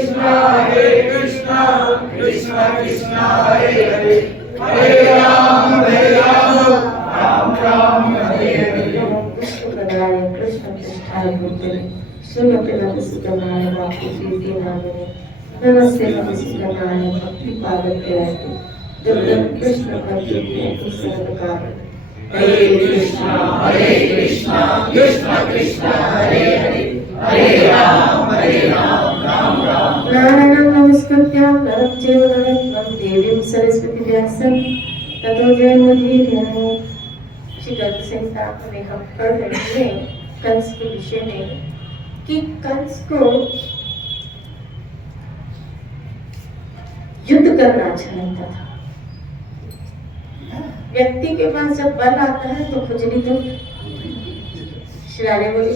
कृष्णा कृष्ण कृष्ण हरे हरे हरे राम राम राम हरे हरे। कृष्ण कृष्णाय भूतले सुमति सुतनाय वासुदेव नामने नमस्ते नमस्ते भक्ति पादप्यायते दुर्गम कृष्ण भक्ति सर्वकारण। हरे कृष्णा कृष्ण कृष्ण हरे हरे हरे राम राम राम। नारायणं नमस्कृत्य नरं चैव नरोत्तमं देवीं सरस्वती व्यासं ततो जयमुदीरये। श्री ग्रंथ संहिता में हम पढ़ रहे हैं कंस के विषय में कि कंस को युद्ध करना अच्छा लगता था। व्यक्ति के पास जब बल आता है तो खुजली तो शिराने बोली,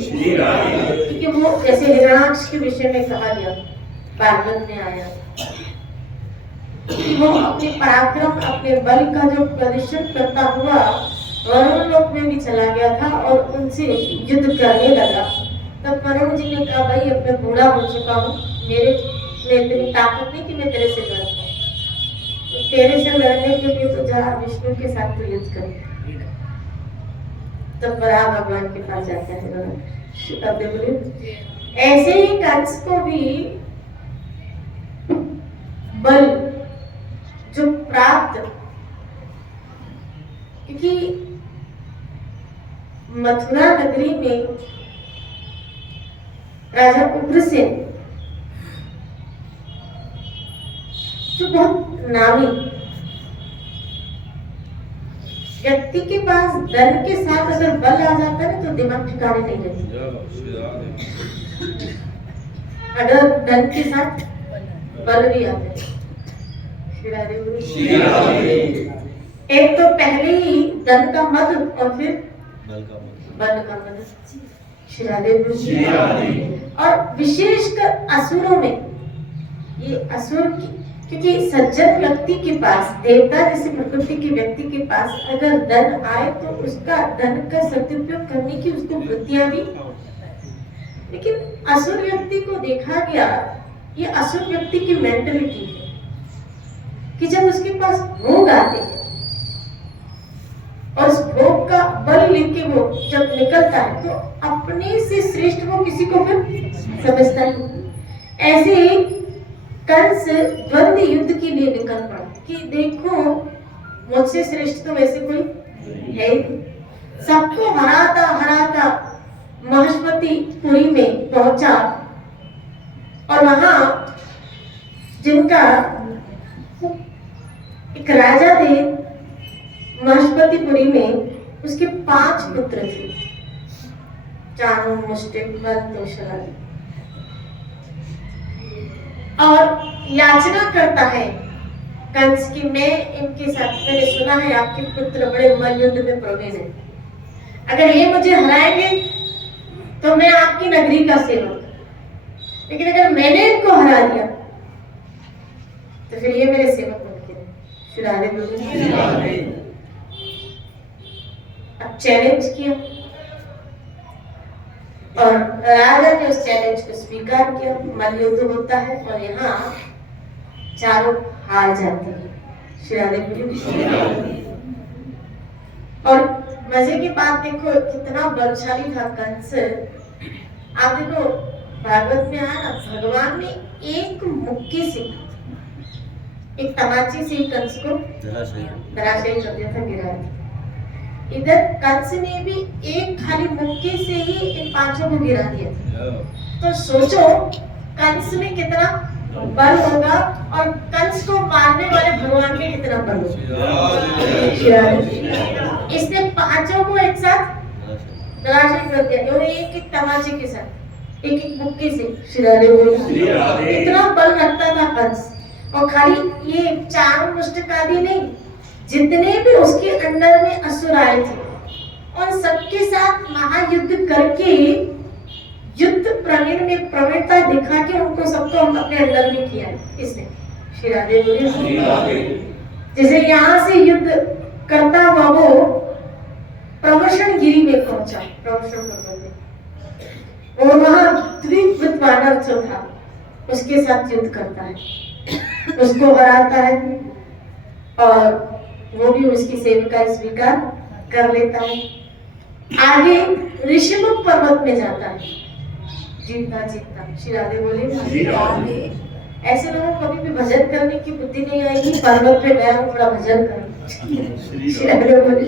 क्योंकि वो जैसे हिरण्याक्ष के विषय में कहा गया भागवत में आया कि वो अपने पराक्रम अपने बल का जो प्रदर्शन करता हुआ वरुण लोक में भी चला गया था और उनसे युद्ध करने लगा। तब वरुण जी ने कहा भाई अब मैं बूढ़ा हो चुका हूँ, मेरे में इतनी ताकत नहीं कि मैं तेरे से लड़ पाऊं, तो तेरे से लड़ने के लिए तो जा विष्णु के साथ तो युद्ध कर। तब बराह भगवान के पास जाता है। ऐसे ही कंस को भी बल जो प्राप्त, क्योंकि मथुरा नगरी में राजा उग्रसेन जो बहुत नामी व्यक्ति के पास धन के साथ अगर बल आ जाता है तो दिमाग ठिकाने नहीं रहती। अगर धन के साथ बल भी आता है, एक तो पहले ही धन का मद और फिर बल का मद। और विशेषकर असुरों में ये असुर की, क्योंकि सज्जन व्यक्ति के पास, देवता जैसे प्रकृति के व्यक्ति के पास अगर धन आए तो उसका धन का सदुपयोग करने की उसको वृत्तियां भी, लेकिन असुर व्यक्ति को देखा गया, ये असुर व्यक्ति की मेंटलिटी है कि जब उसके पास भोग आते हैं और उस भोग का बल लेके वो जब निकलता है तो अपने से श्रेष्ठ वो किसी को फिर समझता नहीं। ऐसे ही कंस द्वंद्व युद्ध के लिए निकल पड़ा कि देखो मुझसे श्रेष्ठ तो वैसे कोई है ही। सबको हराता हराता महेश्वतीपुरी में पहुंचा और वहां जिनका एक राजा थे महेश्वतीपुरी में, उसके 5 पुत्र थे, चाणू, मुष्टिक, तोशला, और याचना करता है कंस की मैं इनके साथ, मैंने सुना है आपके पुत्र बड़े मल युद्ध में प्रवीण हैं, अगर ये मुझे हराएंगे तो मैं आपकी नगरी का सेवक, लेकिन अगर मैंने इनको हरा दिया तो फिर ये मेरे सेवक बन के रहे। अब चैलेंज किया और राजा ने उस चैलेंज को स्वीकार किया। मल युद्ध होता है और यहाँ चारों हार जाते हैं। और मजे की बात देखो कितना बलशाली था कंस। आप देखो भागवत में आया ना, भगवान ने एक मुक्के से, एक तमाचे से कंस को धराशायी कर दिया था, गिरा दिया। इधर कंस ने भी एक खाली मुक्के से ही इन 5 को गिरा दिया था। तो सोचो कंस में कितना बल होगा और कंस को मारने वाले भगवान में कितना बल होगा। इसने 5 को एक साथ धराशायी कर दिया, एक एक तमाचे के साथ, एक एक मुक्के से। इतना बल रखता था कंस। और खाली ये चार मुष्टिक आदि नहीं, जितने भी उसके अंडर में असुर आए थे और सबके साथ महायुद्ध करके युद्ध प्रवीण में प्रवीणता दिखा के उनको सबको अपने अंडर में किया इसने। जैसे यहाँ से युद्ध करता हुआ वो प्रवशन गिरी में पहुंचा, प्रवशन पर्वत में, और वहां द्विविध वानर जो था उसके साथ युद्ध करता है, उसको हराता है और वो भी उसकी सेविका स्वीकार कर लेता है। आगे ऋषिमुख पर्वत में जाता है, जीतता जीतता। श्री राधे बोले। ऐसे लोगों को कभी भी भजन करने की बुद्धि नहीं आएगी। पर्वत पे गया हूँ, थोड़ा भजन कर। श्री राधे बोले,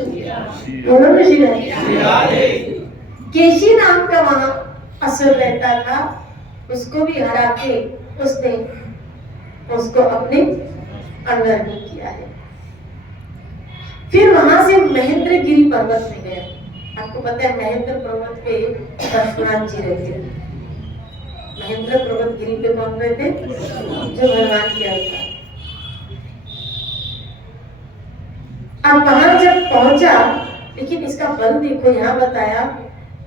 बोलो ना श्री राधे। केशी नाम का वहां असुर रहता था, उसको भी हरा के उसने उसको अपने अंदर ही किया है। फिर वहां से महेंद्रगिरी पर्वत में गया। आपको पता है महेंद्र पर्वत पे परशुराम जी रहते हैं। महेंद्र पर्वत गिरी पे कौन रहते? जो भगवान के अवतार। अब वहां जब पहुंचा, लेकिन इसका बल देखो, यहाँ बताया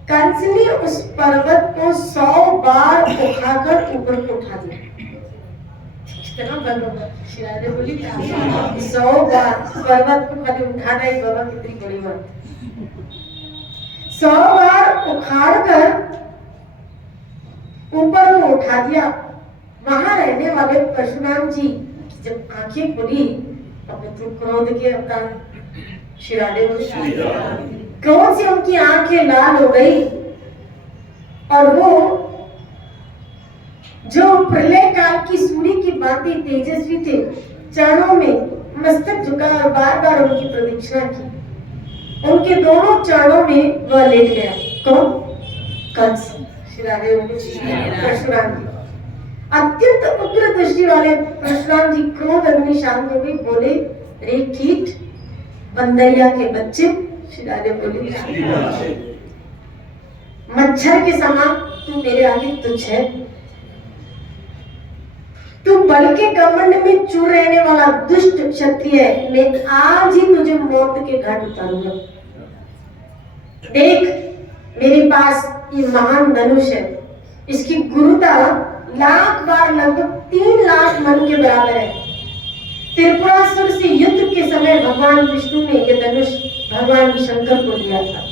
कंस ने उस पर्वत को 100 बार उठाकर ऊपर को उठा दिया। कितना बल होगा? शिरादे बोली 100 बार पर्वत को खाली उठाना ही बाबा कितनी बड़ी बात। 100 बार उखाड़ कर ऊपर को उठा दिया। वहां रहने वाले परशुराम जी जब आंखें खुली, अब तो क्रोध के अवतार शिरादे क्रोध से उनकी आंखें लाल हो गई और वो जो प्रलय काल की सूर्य की भांति तेजस्वी थे, चरणों में मस्तक झुका और बार बार उनकी प्रदक्षिणा की। उनके दोनों चरणों में वह लेट गया। कौन? कंस। परशुराम जी अत्यंत उग्र दृष्टि वाले परशुराम जी क्रोध अग्नि शांत हो गई। बोले, रे कीट, बंदरिया के बच्चे, शिरादे बोले, मच्छर के समान तू मेरे आगे तुच्छ है। तू बल के कमंड में चूर रहने वाला दुष्ट क्षत्रिय है। मैं आज ही तुझे मौत के घाट उतारूंगा। देख, मेरे पास ये महान धनुष है, इसकी गुरुता लाख बार लगभग 3 लाख मन के बराबर है। त्रिपुरासुर से युद्ध के समय भगवान विष्णु ने यह धनुष भगवान शंकर को दिया था।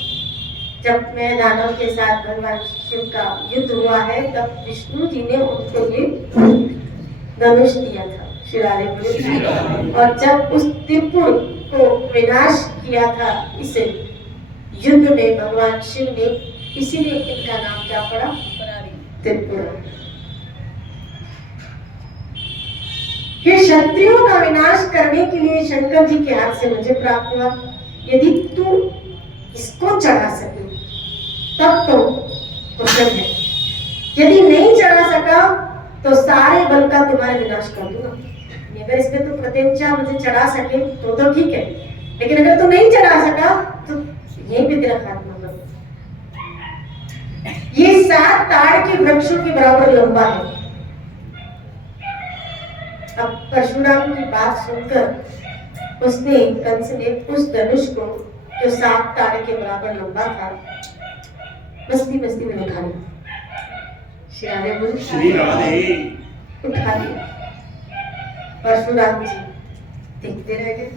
जब मैं दानव के साथ भगवान शिव का युद्ध हुआ है, तब विष्णु जी ने उनको ये धनुष दिया था। शिरारे बोले। और जब उस त्रिपुर को विनाश किया था इस युद्ध में भगवान शिव ने, इसीलिए इनका नाम क्या पड़ा? त्रिपुरा। फिर शत्रुओं का विनाश करने के लिए शंकर जी के हाथ से मुझे प्राप्त हुआ। यदि तू इसको चढ़ा सके तब तो कुशल है, यदि नहीं चढ़ा सका तो सारे बल का तुम्हारा विनाश कर दूंगा। अगर इसमें तू प्रत्यंचा मुझे चढ़ा सके तो ठीक है, लेकिन अगर तू नहीं चढ़ा सका तो यही भी तेरा खात्मा कर। ये 7 ताड़ के वृक्षों के बराबर लंबा है। अब परशुराम की बात सुनकर उसने, कंस ने उस धनुष को जो 7 तारे के बराबर लंबा था, मस्ती मस्ती में उठा लिया। उठा लिया। परशुराम जी देखते रह गए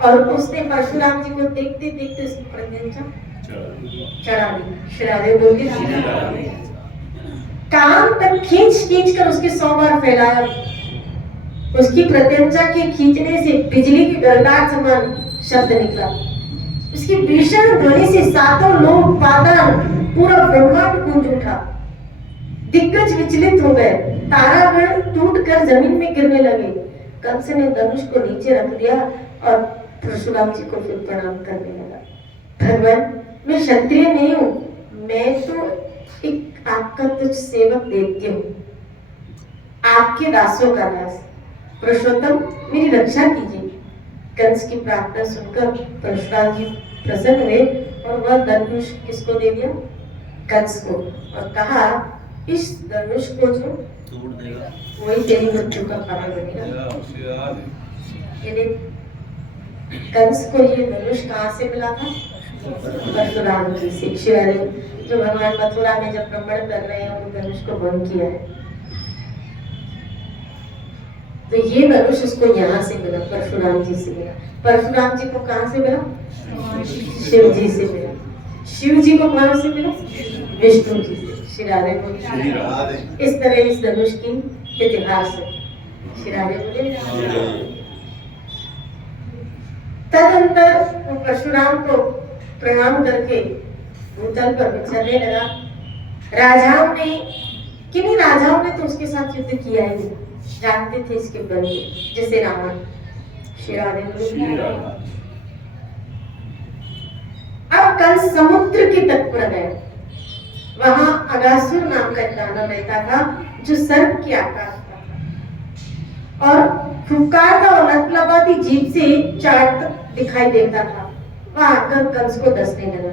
और उसने परशुराम जी को देखते देखते उसकी प्रत्यंचा चढ़ा दी। शिरारे बोलते कान तक खींच खींच कर उसके 100 बार फैलाया। उसकी प्रत्यंचा के खींचने से बिजली की गड़गड़ाहट समान शब्द निकला। उसकी भीषण ध्वनि से 7 लोक, पाताल, पूरा ब्रह्मांड गूंज उठा। दिग्गज विचलित हो गए, तारागण टूटकर जमीन में गिरने लगे। कंस ने धनुष को नीचे रख दिया और परशुराम जी को फिर प्रणाम करने लगा। भगवान, मैं क्षत्रिय नहीं हूँ, मैं तो एक आपका तुच्छ सेवक दैत्य हूँ, आपके दासों का दास। पुरुषोत्तम, मेरी रक्षा कीजिए। कंस की प्रार्थना सुनकर परशुराम जी प्रसन्न हुए और वह धनुष किसको दे दिया? कंस को, और कहा इस धनुष को जो तोड़ देगा वही तेरी मृत्यु का कारण बनेगा। यदि कंस को ये धनुष कहाँ से मिला था? परशुराम जी से। शिवाजी जो भगवान मथुरा में जब भ्रमण कर रहे हैं, वो धनुष को भंग किया है। तो ये धनुष उसको यहाँ से मिला, परशुराम जी से मिला। परशुराम जी को कहाँ से मिला? शिव जी से मिला। शिव जी को कहाँ से मिला? विष्णु जी से। श्री राधे बोले। इस तरह इस धनुष की इतिहास है। श्री राधे बोले। तदंतर परशुराम को प्रणाम करके भूतल पर विचरने लगा। राजाओं ने, किन्हीं राजाओं ने तो उसके साथ युद्ध किया ही, जानते थे इसके बल को, जैसे रावण। श्री राधे बोले। अब कंस समुद्र के तट पर गए। वहां अगासुर नाम का एक दानव रहता था, जो सर्प के आकार का और फुफकारता और लटलबाती जीभ से चाट दिखाई देता था। वह आकर कंस को डसने लगा।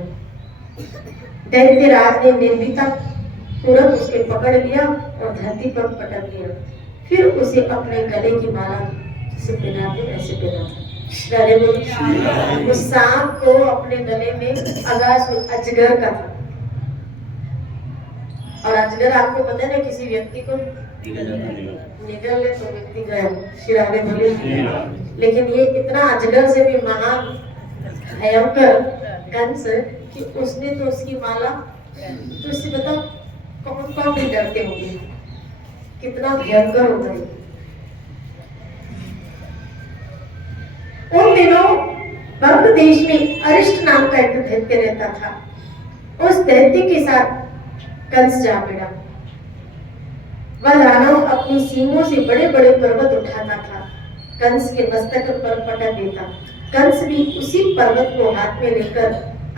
दैत्यराज ने निर्भीता तुरंत उसके पकड़ लिया और धरती पर पटक दिया। फिर उसे अपने गले की माला से पहनाते वैसे पहनाता। उस सांप को अपने गले में अगासुर अजगर का था। और अजगर आपको पता है ना, किसी व्यक्ति को निगल ले तो व्यक्ति गया। शिराने बोले। लेकिन ये इतना अजगर से भी महान भयंकर कंस कि उसने तो उसकी माला, तो इससे बताओ कौन कौन भी डरते होंगे, कितना भयंकर होता है। उन दिनों बंग देश में अरिष्ट नाम का एक दैत्य रहता था। उस दैत्य के साथ कंस जा भिड़ा। वह दानव अपनी सींगों से बड़े बड़े पर्वत उठाता था, कंस के मस्तक पर पटक देता। कंस भी उसी पर्वत को हाथ में लेकर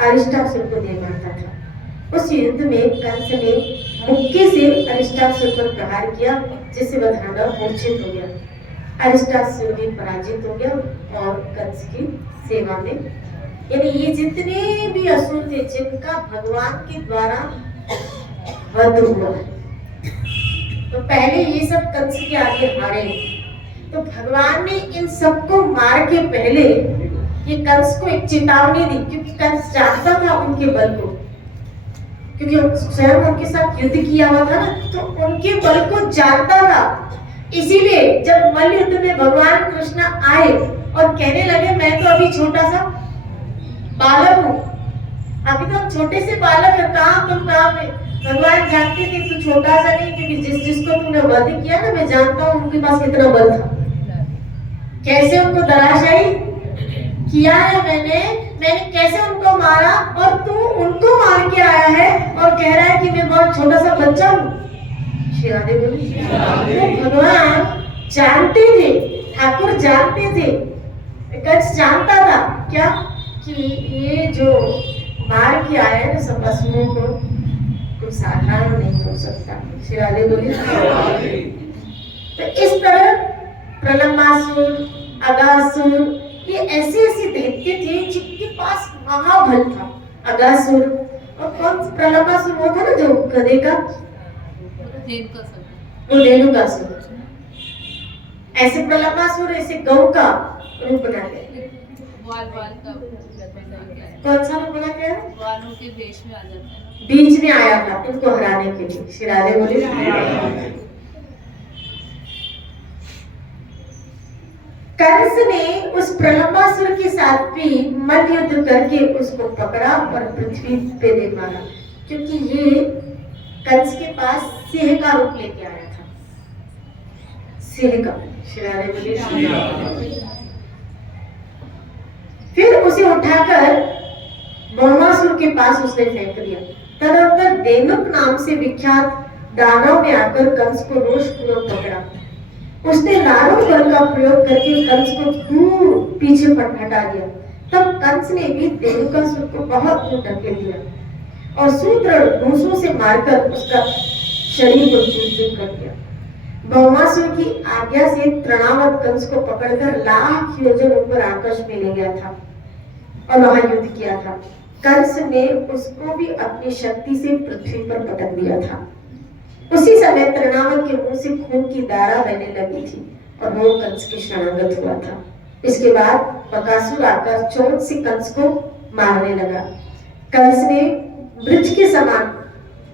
अरिष्टासुर को दे मारता था। उस युद्ध में कंस ने मुक्के से अरिष्टासुर पर प्रहार किया, जिससे वह दानव मूर्छित हो गया। अरिष्टासुर भी पराजित हो गया और कंस की सेवा में, यानी ये जितने भी असुर थे जिनका भगवान के द्वारा वध हुआ, तो पहले ये सब कंस के आगे हारे। तो भगवान ने इन सबको मार के पहले ये कंस को एक चेतावनी दी, क्योंकि कंस जानता था उनके बल को, क्योंकि स्वयं उनके साथ युद्ध किया हुआ था ना, तो उनके बल को जानता था। इसीलिए जब मल्ल युद्ध में भगवान कृष्ण आए और कहने लगे मैं तो अभी छोटा सा बालक हूँ, अभी तो हम छोटे से बालक है, कहाँ तुम कहाँ पे। भगवान जानते थे तू छोटा सा नहीं, क्योंकि जिसको तुमने वध किया ना, मैं जानता हूँ उनके पास कितना बल था, कैसे उनको धराशायी किया है मैंने कैसे उनको मारा, और तू उनको मार के आया है और कह रहा है कि मैं बहुत छोटा सा बच्चा हूँ। शिरादे बोली। तो भगवान जानते थे, ठाकुर जानते थे, कंस जानता था क्या कि ये जो मार के आया है ना सब असुरों को, कुछ साधारण नहीं हो सकता। शिरादे बोली। तो इस तरह प्रलंबासुर, अगासुर, ये ऐसे दैत्य थे जिनके पास महाबल था। अगासुर और कौन प्रलंबासुर वो था ना जो गधे का, वो धेनुकासुर। ऐसे प्रलंबासुर ऐसे गौ का रूप बना के, कौन सा रूप बना के वालों के देश में आ जाता है, बीच में आया था उनको हराने के लिए। शिरादे बोले। कंस ने उस प्रलंबासुर के साथ भी मल्ल युद्ध करके उसको पकड़ा और पृथ्वी पे दे मारा, क्योंकि ये कंस के पास सिंह का रूप लेके आया था, सिंह का। शिरादे बोले। फिर उसे उठाकर ब्रह्मासुर के पास उसने फेंक दिया। तदनंतर धेनुक नाम से विख्यात दानव ने आकर कंस को रोषपूर्वक पकड़ा। उसने दारुण बल का प्रयोग करके कंस को दूर पीछे हटा दिया। तब कंस ने भी धेनुकासुर को बहुत दूर ढकेल दिया और सूत्र घूंसों से मारकर उसका शरीर को चूर-चूर कर दिया। ब्रह्मासुर की आज्ञा से तृणावत कंस को पकड़कर लाख योजन ऊपर आकाश में ले गया था और वहां युद्ध किया था। कंस ने उसको भी अपनी शक्ति से पृथ्वी पर पटक दिया था। उसी समय तृणावत के मुंह से खून की धारा बहने लगी थी और वो कंस के शरणागत हुआ था। इसके बाद बकासुर आकर चोट से कंस को मारने लगा। कंस ने वृक्ष के समान,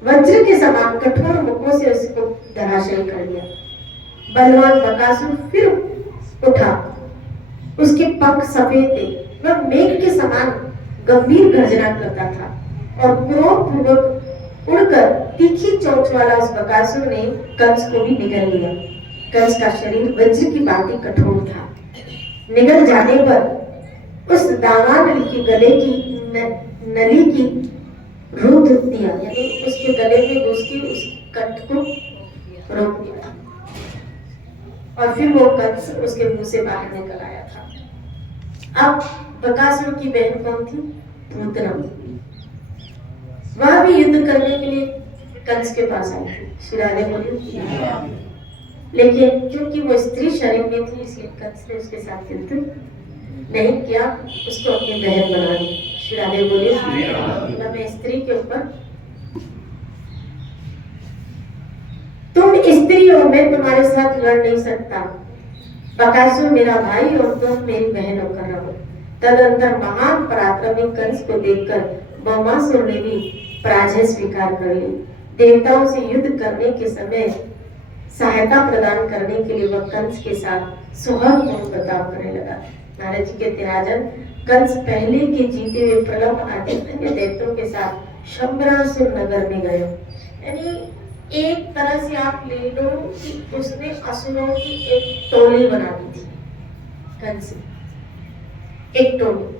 वज्र के समान कठोर मुखों से उसको धराशायी कर दिया। बलवान बकासुर फिर उठा, उसके पंख सफेद थे, वह मेघ के समान गंभीर गर्जना करता था और क्रोधपूर्वक उड़कर तीखी चोंच वाला उस बकासुर ने कंस को भी निगल लिया। कंस का शरीर वज्र की भांति कठोर था। निगल जाने पर उस दावानल के गले की नली की रुंध दिया, यानी उसके गले में घुस के उस कंठ को रोक दिया और फिर वो कंस उसके मुंह से बाहर निकल आया था। अब बकासुर की बहन कौन थी? पूतना। वह भी युद्ध करने के लिए कंस के पास आई थी। श्री राधे बोली, लेकिन क्योंकि वो स्त्री शरीर में थी इसलिए कंस ने उसके साथ युद्ध नहीं किया, उसको अपनी बहन बना ली। श्री राधे बोली, मैं स्त्री के ऊपर, तुम स्त्री हो, मैं तुम्हारे साथ लड़ नहीं सकता। बकासुर मेरा भाई और तुम मेरी बहन होकर रहो। तदंतर महान पराक्रमी कंस को देखकर भौमासुर ने भी पराजय स्वीकार कर ली। देवताओं से युद्ध करने के समय सहायता प्रदान करने के लिए वह कंस के साथ सौहार्दपूर्ण बर्ताव करने लगा। नारद जी कहते राजन, कंस पहले के जीते हुए प्रलंब आदित्य दैत्यों के साथ शंबरासुर नगर में गए। यानी एक तरह से आप ले लो कि उसने असुरों की एक टोली बना दी थी, कंस एक टोली।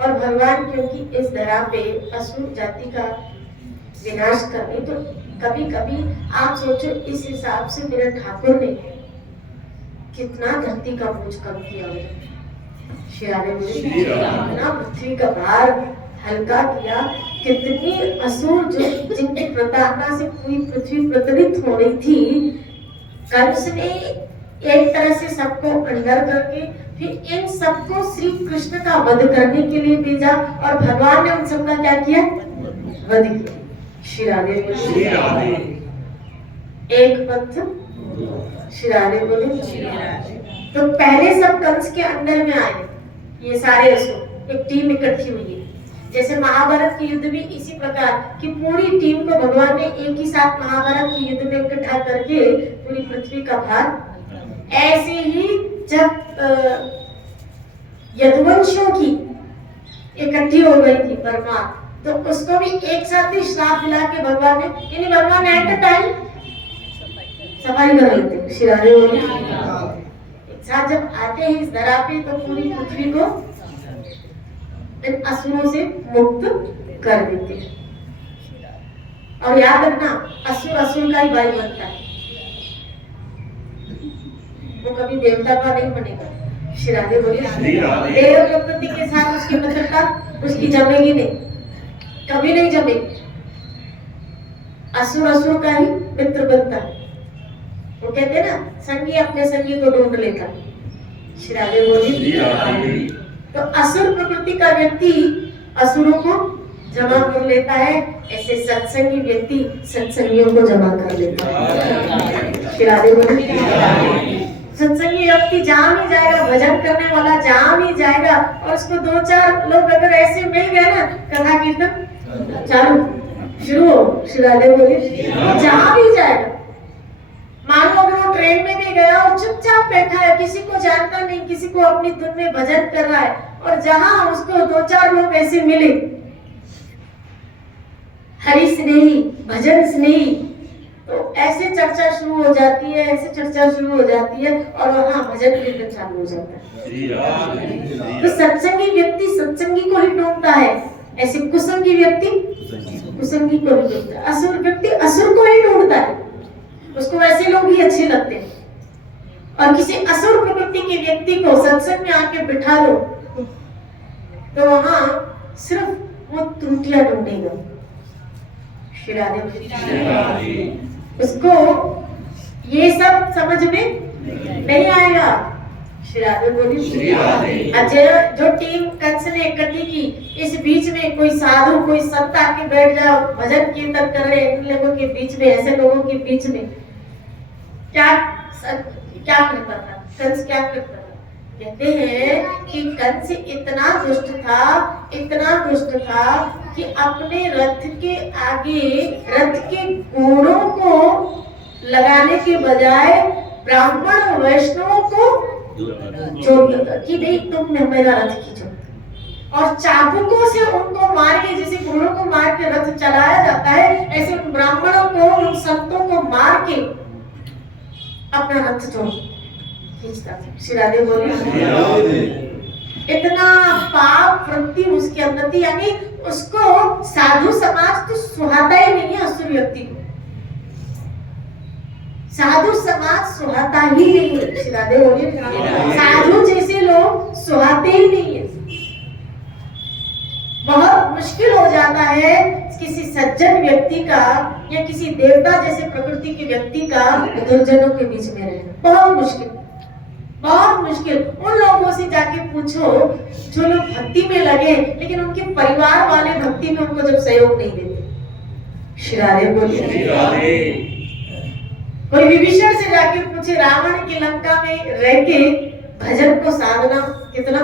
और भगवान क्योंकि इस धरा पे असुर जाति का विनाश करने, तो कभी कभी आप सोचो इस हिसाब से मेरे ठाकुर ने कितना धरती का बोझ कम किया होगा। कितना पृथ्वी का भार हल्का किया, कितनी असुर जो जिनकी प्रताड़ना से पूरी पृथ्वी प्रतलित हो रही थी, कंस ने एक तरह से सबको अंदर करके फिर इन सबको श्री कृष्ण का वध करने के लिए भेजा और भगवान ने उन सबका क्या किया? वध किया। श्री राधे बोले, एक पंथ श्री राधे बोले। तो पहले सब कंस के अंदर में आए, ये सारे असुर एक टीम इकट्ठी हुई है। जैसे महाभारत के युद्ध भी इसी प्रकार की पूरी टीम को भगवान ने एक ही साथ महाभारत के युद्ध में इकट्ठा करके पूरी पृथ्वी का भार। ऐसे ही जब यदुवंशियों की इकट्ठी हो गई थी परमार, तो उसको भी एक साथ ही श्राप दिला के भगवान ने, यानी भगवान एट द टाइम सफाई कर रहे थे। श्री राधे बोले, एक साथ जब आते हैं इस धरा पे तो पूरी पृथ्वी को इन असुरों से मुक्त कर देते हैं। और याद रखना, असुर असुर का ही भाई बनता है, वो कभी देवता का नहीं बनेगा। श्री राधे बोलिए, देव प्रकृति के साथ उसकी मित्रता उसकी जमेगी नहीं, कभी नहीं जमेगी। असुर असुर का ही मित्र बनता है। वो कहते हैं ना, संगी अपने संगी को ढूंढ लेता। श्री राधे बोलिए। तो असुर प्रकृति का व्यक्ति असुरों को जमा कर लेता है, ऐसे सत्संगी व्यक्ति सत्संगियों को जमा कर लेता है। श्री राधे बोलिए। सत्संगी व्यक्ति जहां भी जाएगा, भजन करने वाला जहां भी जाएगा, और उसको दो चार लोग अगर ऐसे मिल गए ना, कथा कीर्तन चालू शुरू हो। श्री राधे बोलिए। जहां भी जाएगा, मान लो अगर वो ट्रेन में भी गया और चुपचाप बैठा है, किसी को जानता नहीं, किसी को अपनी धुन में भजन कर रहा है, और जहां उसको दो चार लोग ऐसे मिले हरि स्नेही भजन स्नेही, तो ऐसे चर्चा शुरू हो जाती है, ऐसे चर्चा शुरू हो जाती है, और वहां भजन कीर्तन चालू हो जाता है। तो सत्संगी व्यक्ति सत्संगी को ही ढूंढता है, ऐसे कुसंगी व्यक्ति कुसंगी को ही ढूंढता है। असुर व्यक्ति असुर को ही ढूंढता है, उसको वैसे लोग ही अच्छे लगते हैं। और किसी असुर प्रकृति के व्यक्ति को सत्संग में आके बिठा लो तो वहां सिर्फ वो त्रुटियां ढूंढेगा। श्री राधे। उसको ये सब समझ में नहीं आएगा। श्री राधे बोली। अच्छा, जो टीम कंस ने इकट्ठी की, इस बीच में कोई साधु कोई संत आके बैठ जाओ, भजन कीर्तन कर रहे इन लोगों के बीच में, ऐसे लोगों के बीच में क्या करता था कंस? क्या करता था? कहते हैं कि कंस इतना दुष्ट था कि अपने रथ के आगे रथ के घोड़ों को लगाने के बजाय ब्राह्मण वैष्णवों को जोड़ता था कि नहीं तुम मेरा रथ खींचो। और चाबुकों से उनको मार के, जैसे घोड़ों को मार के रथ चलाया जाता है, ऐसे उन ब्राह्मणों को, उन संतों को मार के अपना रथ जो खींचता था। श्री राधे बोले। इतना पाप वृत्ति उसके अंदर थी, यानी उसको साधु समाज तो सुहाता ही नहीं है असुर व्यक्ति को। साधु समाज सुहाता ही नहीं है। श्री राधे बोले। साधु जैसे लोग सुहाते ही नहीं है। बहुत मुश्किल हो जाता है किसी सज्जन व्यक्ति का या किसी देवता जैसे प्रकृति के व्यक्ति का दुर्जनों के बीच में रहना। बहुत मुश्किल, बहुत मुश्किल। उन लोगों से जाके पूछो जो लोग भक्ति में लगे लेकिन उनके परिवार वाले भक्ति में उनको जब सहयोग नहीं देते। श्री राधे बोलिए। कोई विभीषण से जाके पूछे रावण की लंका में रह के भजन को साधना कितना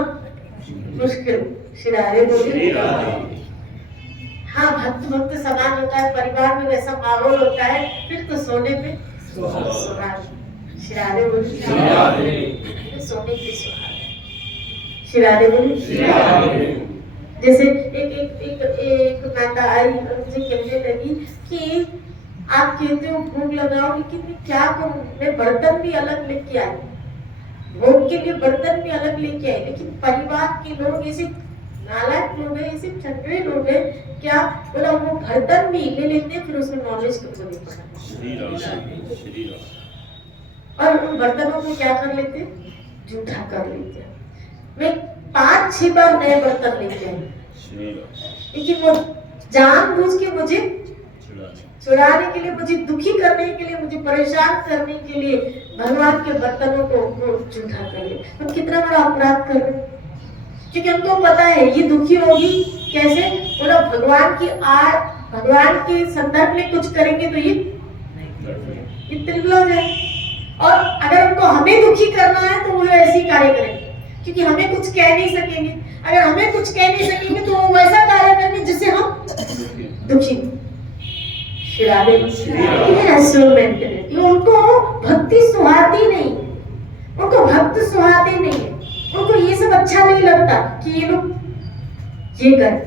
मुश्किल। श्री राधे बोलिए। हाँ, भक्त समाज होता है, परिवार में वैसा माहौल होता है, फिर तो सोने पे सुहाग। श्री राधे बोलिए। सोने पे सुहाग। श्री राधे बोलिए। जैसे एक माता आई और मुझे कहने लगी कि आप कहते हो भोग लगाओ, लेकिन मैं क्या करूं, मैं बर्तन भी अलग लेके आई, भोग के लिए बर्तन भी अलग लेके आई, लेकिन परिवार के लोग ऐसे नालायक लोग हैं, ऐसे चंद्रे लोग हैं, क्या बोला वो बर्तन भी ले लेते हैं, फिर उसमें नॉनवेज को नहीं पड़ा, और उन बर्तनों को क्या कर लेते, जूठा कर लेते हैं। मैं 5-6 बार नए बर्तन लेके आई, लेकिन वो जानबूझ के मुझे चुराने के लिए, मुझे दुखी करने के लिए, मुझे परेशान करने के लिए भगवान के बर्तनों को जूठा कर ले। हम कितना बड़ा अपराध कर रहे हैं, क्योंकि हमको पता है ये दुखी होगी कैसे, बोला भगवान की भगवान के संदर्भ में कुछ करेंगे तो ये त्रिगुण है, और अगर हमको हमें दुखी करना है तो वो ऐसी कार्य करेंगे, क्योंकि हमें कुछ कह नहीं सकेंगे। अगर हमें कुछ कह नहीं सकेंगे तो वो वैसा कार्य करेंगे जिससे हम दुखी। उनको भक्ति सुहाती नहीं, उनको भक्त सुहाते नहीं है, उनको ये सब अच्छा नहीं लगता कि ये लोग ये करें,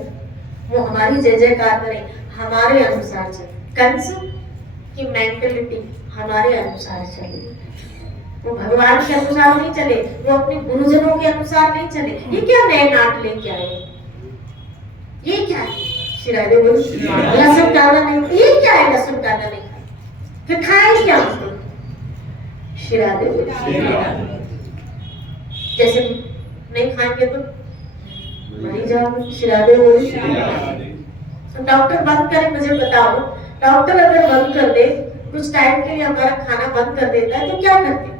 वो हमारी जय जयकार करें, हमारे अनुसार चले। कंस की मेंटलिटी हमारे अनुसार चले, वो भगवान के अनुसार नहीं चले, वो अपने गुरुजनों के अनुसार नहीं चले। ये क्या नए नाट लेके आए, ये क्या है? श्री राधे बोली। लहसुन कांदा नहीं, ये क्या है लहसुन कांदा नहीं, फिर खाए क्या हमको? श्री राधे बोली। जैसे नहीं खाएंगे तो मरी जाओगे। श्री राधे बोली। डॉक्टर बंद करे, मुझे बताओ, डॉक्टर अगर बंद कर दे, कुछ टाइम के लिए हमारा खाना बंद कर देता है तो क्या करते हैं?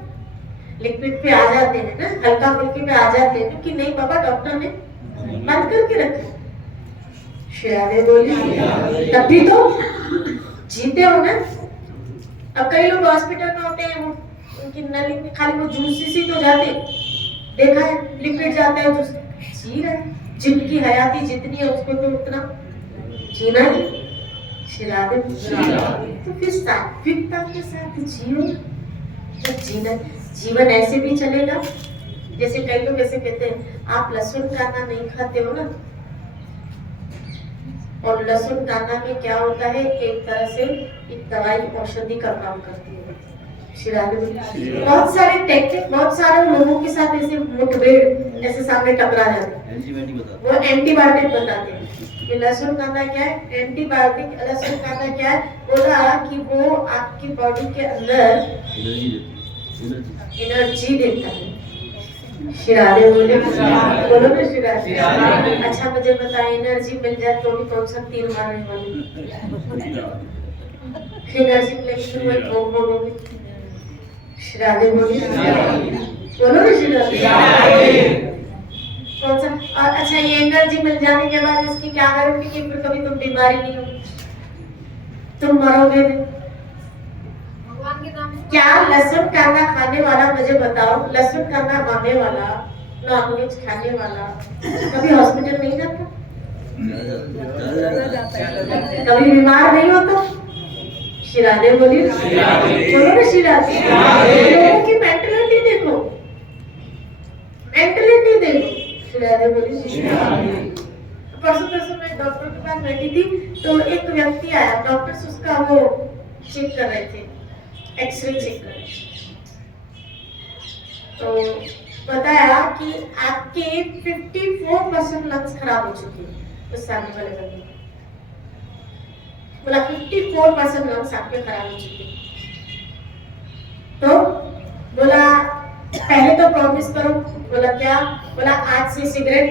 लिक्विड पे आ जाते हैं ना, हल्का फुल्के पे आ जाते हैं कि नहीं बाबा डॉक्टर ने बंद करके रखा। श्री राधे बोली। तब भी तो जीते हो ना। अब कई लोग हॉस्पिटल में होते हैं, वो उनकी नली में खाली वो जूस सी तो जाते, देखा है लिक्विड जाता है, जूस जी रहे, जिनकी हयाती जितनी है उसको तो उतना जीना ही। श्री राधे। तो फिर सात्विकता के साथ जियो, तो जीवन ऐसे भी चलेगा। जैसे कई लोग ऐसे कहते हैं आप लहसुन कांदा नहीं खाते हो ना, और लहसुन कांदा में क्या होता है, एक तरह से एक दवाई औषधि का काम करती है। श्री राधे। बहुत सारे टेक्निक, बहुत सारे लोगों के साथ ऐसे मुठभेड़ ऐसे सामने टकरा जाते हैं, वो एंटीबायोटिक बताते हैं कि लहसुन कांदा क्या है, एंटीबायोटिक। लहसुन कांदा क्या है, बोला कि वो आपकी बॉडी के अंदर एनर्जी देता है। श्री राधे बोले। बोलो ना श्री राधे। अच्छा मुझे बताए, एनर्जी मिल जाए तो भी कौन सा तीर मारने वाले, एनर्जी मिलेगी वही भोग भोगोगे। श्री राधे बोले। बोलो ना श्री राधे। कौन सा? और अच्छा ये एनर्जी मिल जाने के बाद इसकी क्या गारंटी कि फिर कभी तुम बीमारी नहीं होगी, तुम मरोगे नहीं? क्या लहसुन कांदा खाने वाला, मुझे बताओ, लहसुन कांदा खाने वाला, नॉनवेज खाने वाला कभी हॉस्पिटल नहीं जाता, कभी बीमार नहीं होता? श्री राधे बोलिए। बोलो ना श्री राधे। लोगों की मेंटलिटी देखो, मेंटलिटी देखो। श्री राधे बोलिए। में बैठी थी तो एक व्यक्ति आया, डॉक्टर्स उसका वो चेक कर रहे थे, एक्सरे चेक कर रहे थे। तो बताया कि आपके 54% लंग्स खराब हो चुके हैं। उस सामने वाले बंदे बोला 54% लंग्स आपके खराब हो चुके हैं। तो बोला पहले तो प्रॉमिस करो। बोला क्या? बोला आज से सिगरेट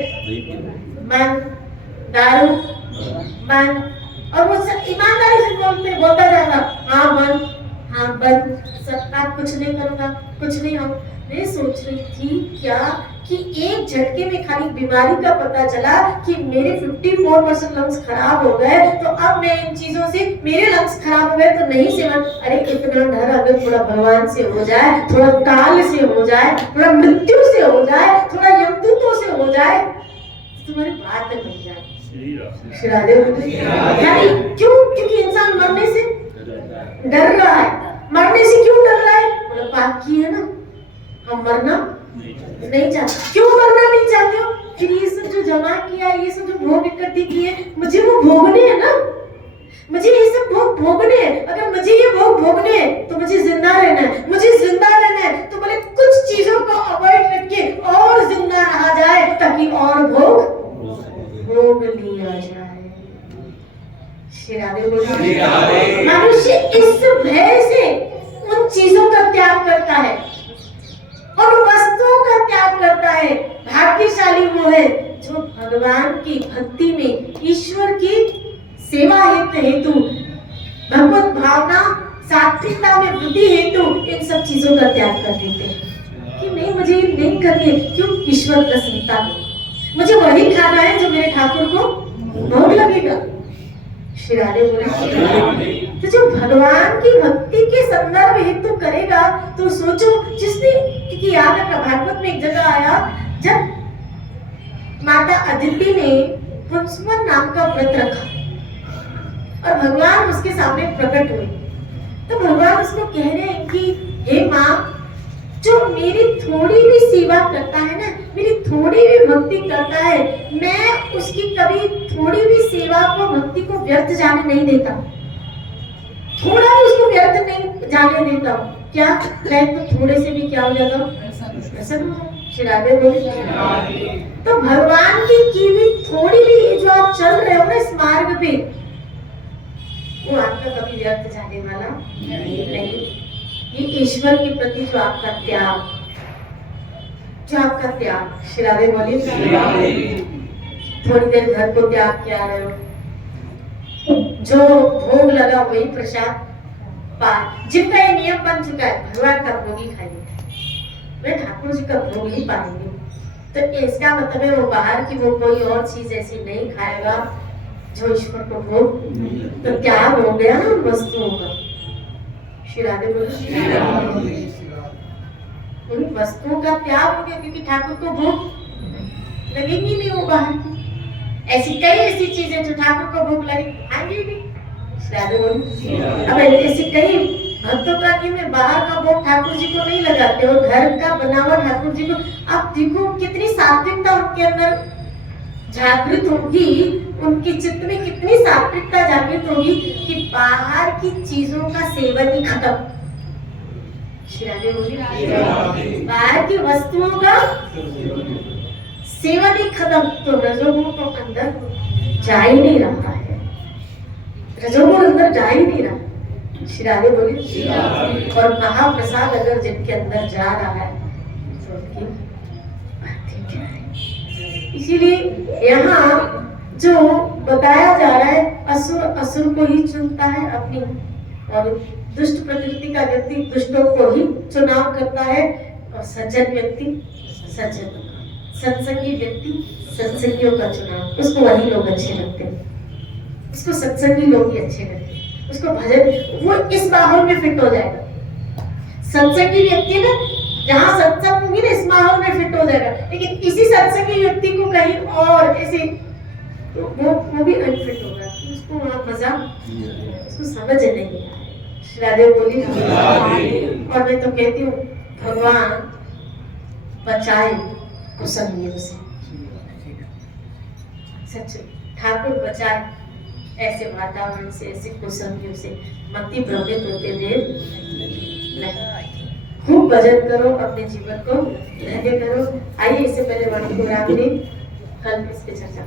बंद, दारू बंद। और वो ईमानदारी से बोलता जाएगा हाँ बंद, हाँ बंद, सब आप कुछ नहीं करूँगा, कुछ नहीं। हम मैं सोच रही थी क्या कि एक झटके में खाली बीमारी का पता चला कि मेरे 54% लंग्स खराब हो गए, तो अब मैं इन चीजों से मेरे लंग्स खराब हो गए तो नहीं सेवन। अरे इतना डर अगर थोड़ा भगवान से हो जाए, थोड़ा काल से हो जाए, थोड़ा मृत्यु से हो जाए, थोड़ा यमदूतों से हो जाए, तुम्हारी बात बन जाए। क्यों? क्योंकि इंसान मरने से डर रहा है। मरने से क्यों डर रहा है? बोला पाप की है ना, हम मरना नहीं चाहते। क्यों मरना नहीं चाहते हो? फिर ये सब जो जमा किया, ये सब जो भोग इकट्ठी किए, मुझे वो भोगने हैं ना, मुझे ये सब भोग भोगने हैं। अगर मुझे ये भोग भोगने हैं तो मुझे जिंदा रहना है, मुझे जिंदा रहना है तो बोले कुछ चीजों को अवॉइड करके और जिंदा रहा जाए ताकि और भोग लिया जाए। मनुष्य इस भय से उन चीजों का त्याग करता है, और वस्तुओं का त्याग करता है। भाग्यशाली वो है जो भगवान की भक्ति में, ईश्वर की सेवा हेतु, भगवत भावना, सात्विकता में वृद्धि हेतु इन सब चीजों का त्याग कर देते हैं कि नहीं मुझे नहीं करनी है। क्यों? ईश्वर प्रसन्नता है, मुझे वही खाना है जो मेरे ठाकुर को भोग लगेगा। शिराले बोले तो जो भगवान की भक्ति के संदर्भ हेतु करेगा तो सोचो, जिसने, क्योंकि याद रखना भागवत में एक जगह आया जब माता अदिति ने पुंसवन नाम का व्रत रखा और भगवान उसके सामने प्रकट हुए, तो भगवान उसको कह रहे हैं कि हे माँ, जो मेरी थोड़ी भी सेवा करता है ना, मेरी थोड़ी भी भक्ति करता है, मैं उसकी कभी थोड़ी भी सेवा को, भक्ति को व्यर्थ जाने नहीं देता, थोड़ा भी उसको व्यर्थ नहीं जाने देता हूँ। क्या मैं तो थोड़े से भी क्या हो जाता हूँ, प्रसन्न हो। शिराबे बोले तो भगवान की हुई थोड़ी भी जो आप चल रहे हो ना इस मार्ग पे, वो आपका कभी व्यर्थ जाने वाला नहीं। ये ईश्वर के प्रति जो आपका त्याग, शिराबे बोले थोड़ी देर घर को त्याग किया रहे हो, जो भोग लगा वही प्रसाद पा, जिनका ये नियम बन चुका है भगवान का भोग ही खाएंगे, वे ठाकुर जी का भोग ही पाएंगे। तो इसका मतलब है वो बाहर की वो कोई और चीज ऐसी नहीं खाएगा जो ईश्वर को भोग, तो त्याग हो गया ना वस्तुओं का। शिरादे बोले उन वस्तुओं का त्याग हो गया क्योंकि ठाकुर को भोग लगेंगी नहीं वो बाहर की। ऐसी कई ऐसी चीजें जो ठाकुर को भोग लगे आएंगी भी। अब ऐसी कई भक्तों का कि मैं बाहर का भोग ठाकुर जी को नहीं लगाते और घर का बना हुआ ठाकुर जी को। अब देखो कितनी सात्विकता उनके अंदर जागृत होगी, उनकी चित्त में कितनी सात्विकता जागृत होगी कि बाहर की चीजों का सेवन ही खत्म। बाहर की वस्तुओं का सेवन ही खत्म। तो रजोगुण तो अंदर जा ही नहीं रहा है, रजोगुण अंदर जा ही नहीं रहा। शिराले बोले और महाप्रसाद अगर जिनके अंदर जा रहा है तो उनकी बातें क्या है। इसीलिए यहाँ जो बताया जा रहा है, असुर असुर को ही चुनता है अपनी, और दुष्ट प्रकृति का व्यक्ति दुष्टों को ही चुनाव करता है, और सज्जन व्यक्ति सज्जन, सत्संगी व्यक्ति सत्संगियों का चुनाव, उसको वही लोग अच्छे लगते हैं, उसको सत्संगी लोग ही अच्छे लगते हैं, उसको भजन, वो इस माहौल में फिट हो जाएगा। सत्संगी व्यक्ति ना जहाँ सत्संग होगी ना इस माहौल में फिट हो जाएगा, लेकिन इसी सत्संगी व्यक्ति को कहीं और ऐसे तो वो भी अनफिट होगा, उसको वहाँ मजा, उसको समझ नहीं आए। श्राद्धे बोली और मैं तो कहती हूँ भगवान बचाए कुसंगियों से, सच ठाकुर बचाए ऐसे वातावरण से, ऐसे कुसंगियों से मति भ्रमित होते देर नहीं। खूब भजन करो, अपने जीवन को धन्य करो। आइए इससे पहले वाणी को राम दें, कल इसकी चर्चा